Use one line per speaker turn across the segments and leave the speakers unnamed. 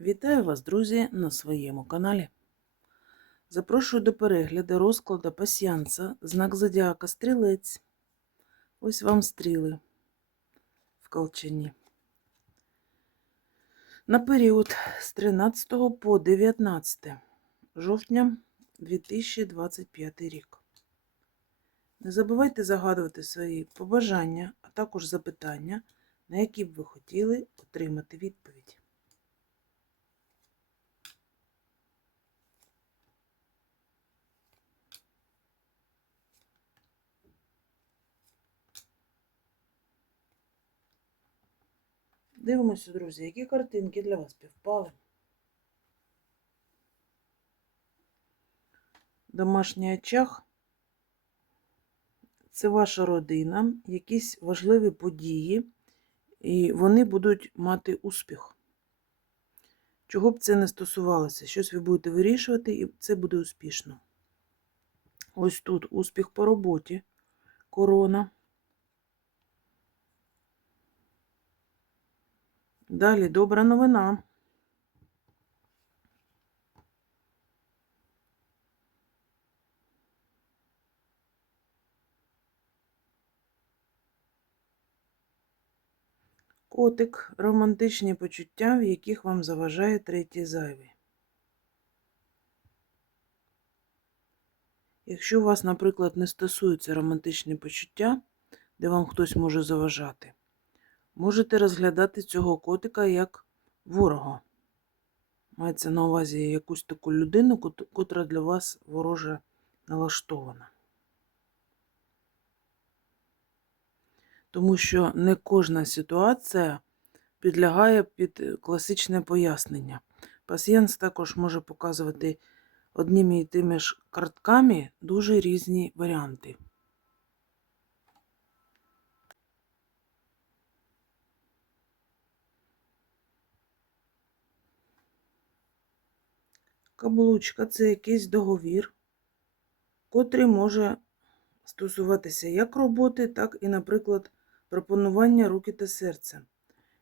Вітаю вас, друзі, на своєму каналі. Запрошую до перегляду розкладу пасьянса, знак зодіака Стрілець. Ось вам стріли в колчані. На період з 13 по 19 жовтня 2025 рік. Не забувайте загадувати свої побажання, а також запитання, на які б ви хотіли отримати відповідь. Дивимося, друзі, які картинки для вас півпали. Домашній очаг це ваша родина, якісь важливі події, і вони будуть мати успіх. Чого б це не стосувалося, щось ви будете вирішувати, і це буде успішно. Ось тут успіх по роботі, корона. Далі добра новина. Котик романтичні почуття, в яких вам заважає третій зайвий. Якщо вас, наприклад, не стосуються романтичні почуття, де вам хтось може заважати, можете розглядати цього котика як ворога. Мається на увазі якусь таку людину, котра для вас вороже налаштована. Тому що не кожна ситуація підлягає під класичне пояснення. Пасієнс також може показувати одніми і тими ж картками дуже різні варіанти. Каблучка це якийсь договір, котрий може стосуватися як роботи, так і, наприклад, пропонування руки та серця.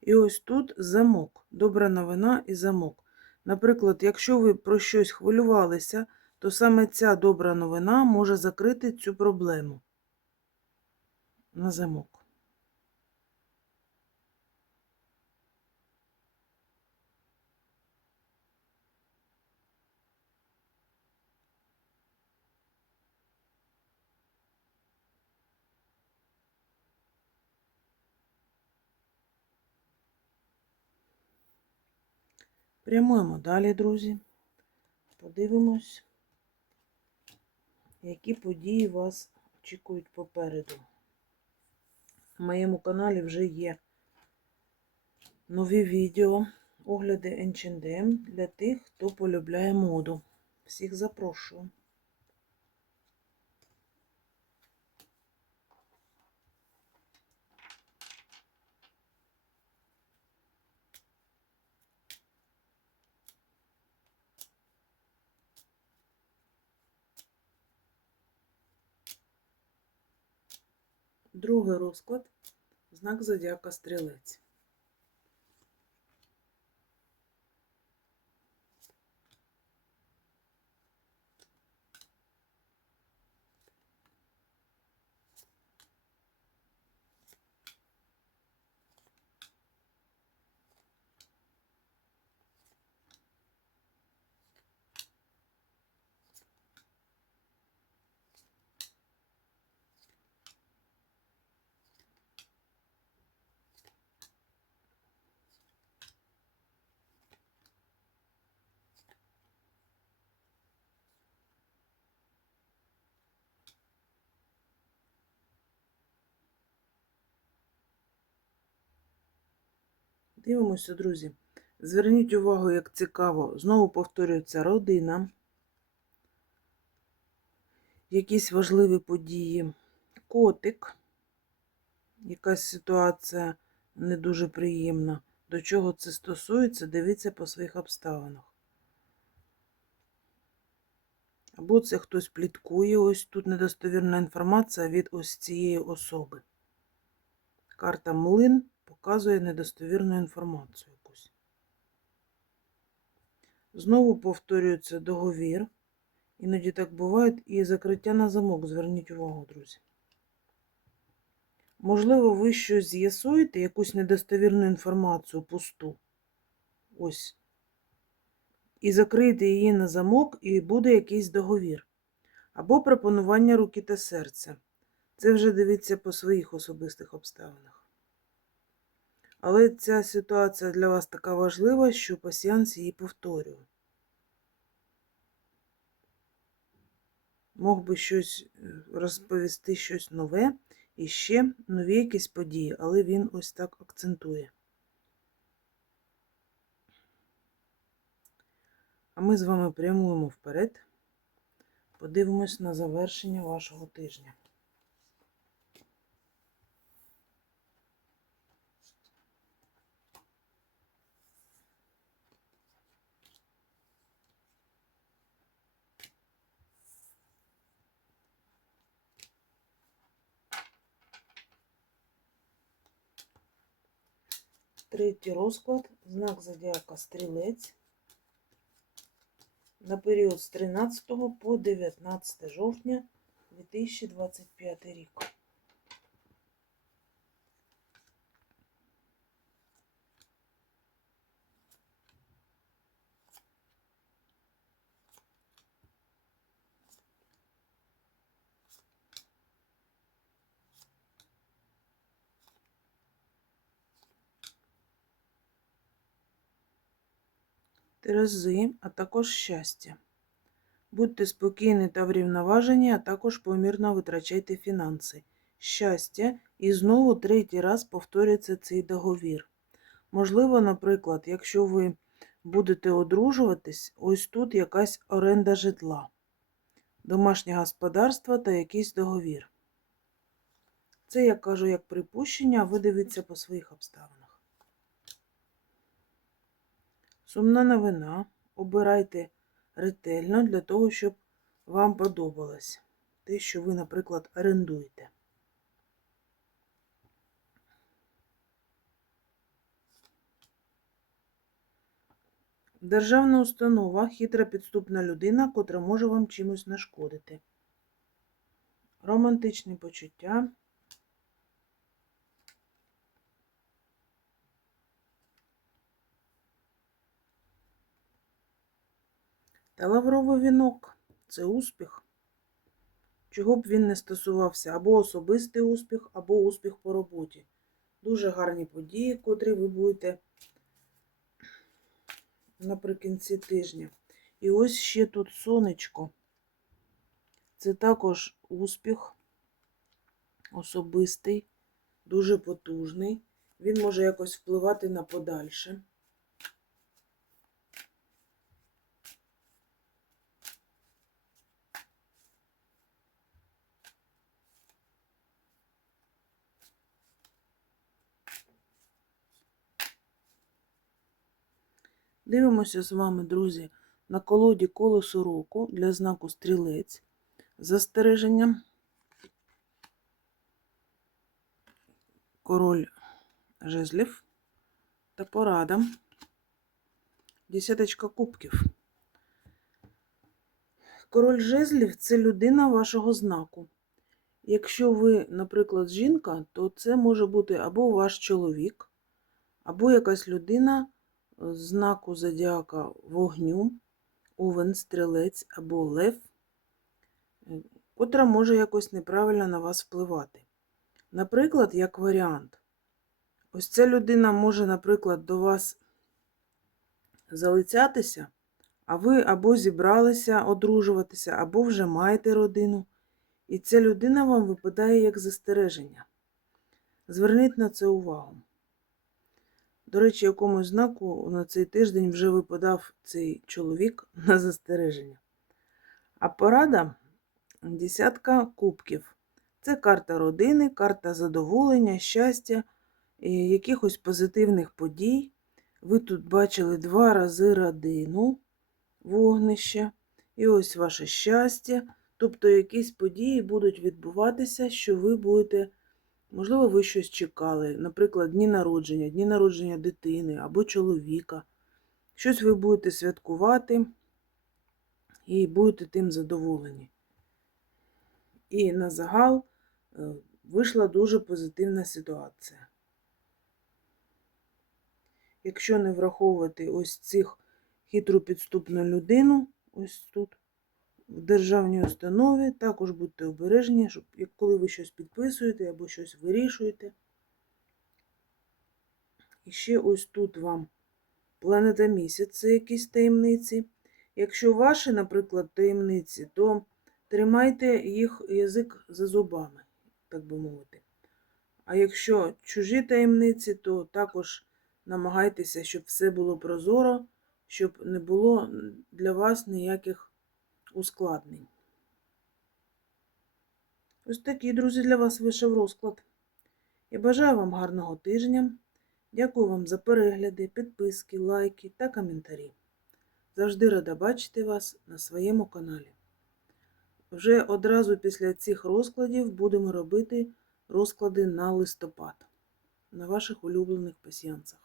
І ось тут замок, добра новина і замок. Наприклад, якщо ви про щось хвилювалися, то саме ця добра новина може закрити цю проблему на замок. Прямуємо далі, друзі. Подивимось, які події вас очікують попереду. На моєму каналі вже є нові відео, огляди H&M для тих, хто полюбляє моду. Всіх запрошую. Другий розклад знак зодіака стрілець. Дивимося, друзі. Зверніть увагу, як цікаво. Знову повторюється родина, якісь важливі події, котик, якась ситуація не дуже приємна. До чого це стосується, дивіться по своїх обставинах. Або це хтось пліткує, ось тут недостовірна інформація від ось цієї особи. Карта млин показує недостовірну інформацію якусь. Знову повторюється договір. Іноді так буває. І закриття на замок. Зверніть увагу, друзі. Можливо, ви щось з'ясуєте, якусь недостовірну інформацію, пусту. Ось. І закриєте її на замок, і буде якийсь договір. Або пропонування руки та серця. Це вже дивіться по своїх особистих обставинах. Але ця ситуація для вас така важлива, що пасіанс її повторює. Мог би щось е, розповісти щось нове і ще нові якісь події, але він ось так акцентує. А ми з вами прямуємо вперед. Подивимось на завершення вашого тижня. Третій розклад, знак зодіака Стрілець на період з 13 по 19 жовтня 2025 рік. Терези, а також щастя. Будьте спокійні та врівноважені, а також помірно витрачайте фінанси. Щастя, і знову третій раз повторюється цей договір. Можливо, наприклад, якщо ви будете одружуватись, ось тут якась оренда житла, домашнє господарство та якийсь договір. Це, я кажу, як припущення, а ви по своїх обставинах. Сумна новина. Обирайте ретельно для того, щоб вам подобалось те, що ви, наприклад, орендуєте. Державна установа хитра підступна людина, котра може вам чимось нашкодити. Романтичні почуття. Та лавровий вінок це успіх. Чого б він не стосувався, або особистий успіх, або успіх по роботі. Дуже гарні події, котрі ви будете наприкінці тижня. І ось ще тут сонечко. Це також успіх особистий, дуже потужний. Він може якось впливати на подальше. Дивимося з вами, друзі, на колоді колесо року для знаку стрілець. Застереження. Король жезлів та порада. Десяточка кубків. Король жезлів це людина вашого знаку. Якщо ви, наприклад, жінка, то це може бути або ваш чоловік, або якась людина знаку зодіака вогню, овен, стрілець або лев, е, котра може якось неправильно на вас впливати. Наприклад, як варіант, ось ця людина може, наприклад, до вас залицятися, а ви або зібралися одружуватися, або вже маєте родину. І ця людина вам випадає як застереження. Зверніть на це увагу. До речі, якомусь знаку на цей тиждень вже випадав цей чоловік на застереження. А порада десятка кубків. Це карта родини, карта задоволення, щастя, якихось позитивних подій. Ви тут бачили два рази родину, вогнище, і ось ваше щастя. Тобто якісь події будуть відбуватися, що ви будете, можливо, ви щось чекали, наприклад, дні народження, дні народження дитини або чоловіка, щось ви будете святкувати і будете тим задоволені. І на загал е, вийшла дуже позитивна ситуація. Якщо не враховувати ось цих хитру підступну людину, ось тут, в державній установі, також будьте обережні, щоб коли ви щось підписуєте або щось вирішуєте. І ще ось тут вам планета місяць, це якісь таємниці. Якщо ваші, наприклад, таємниці, то тримайте їх язик за зубами, так би мовити. А якщо чужі таємниці, то також намагайтеся, щоб все було прозоро, щоб не було для вас ніяких ускладнень. Ось такий, друзі, для вас вийшов розклад. Я бажаю вам гарного тижня. Дякую вам за перегляди, підписки, лайки та коментарі. Завжди рада бачити вас на своєму каналі. Вже одразу після цих розкладів будемо робити розклади на листопад на ваших улюблених пасіянцях.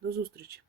До зустрічі!